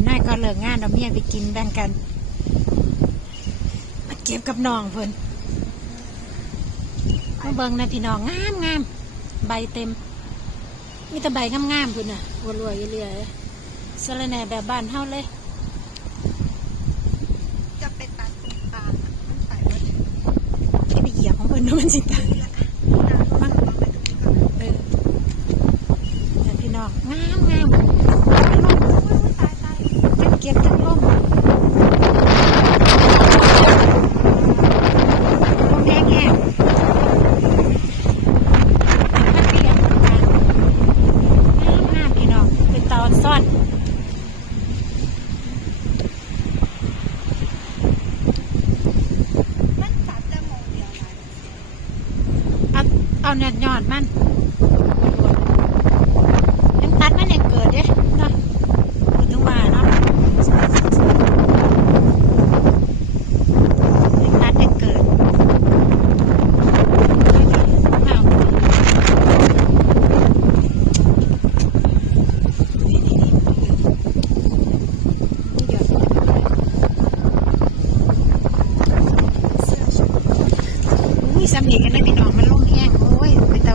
จะน่าก็เลิกงานเอาเมียไปกินแบ่งกัน มาเก็บกับน้องเพิ่นมาเบิ่งนะพี่น้องงามงามใบเต็ม มีแต่ใบงามๆพุ่นน่ะรวยๆเรื่อยๆสะระแหน่แบบบ้านเฮาเลย จะไปตัดตรงกลามันไปว่าจะที่ไปเหยียบของเพิ่นเนาะมันสิตายละเออแต่พี่น้องงามงาม ตายตาย ทั้งเก็บทั้งล่มลมแห้งแห้งมันเปียกต่างงามงามพี่น้องเป็นตอนซ่อน มันตัดแต่โมงเดียวนะ เอาหยอาเนื้อยอดมันยังตัดมันยังเกิดเด้เนาะพูดถึงว่าเนาะยังตัดยังเกิดเอานี่นี่นี่นี่หยอด เสื้อชุด อุ้ยสำเนียกันได้พี่น้องมันลงแห้งโอ้ยไปเตา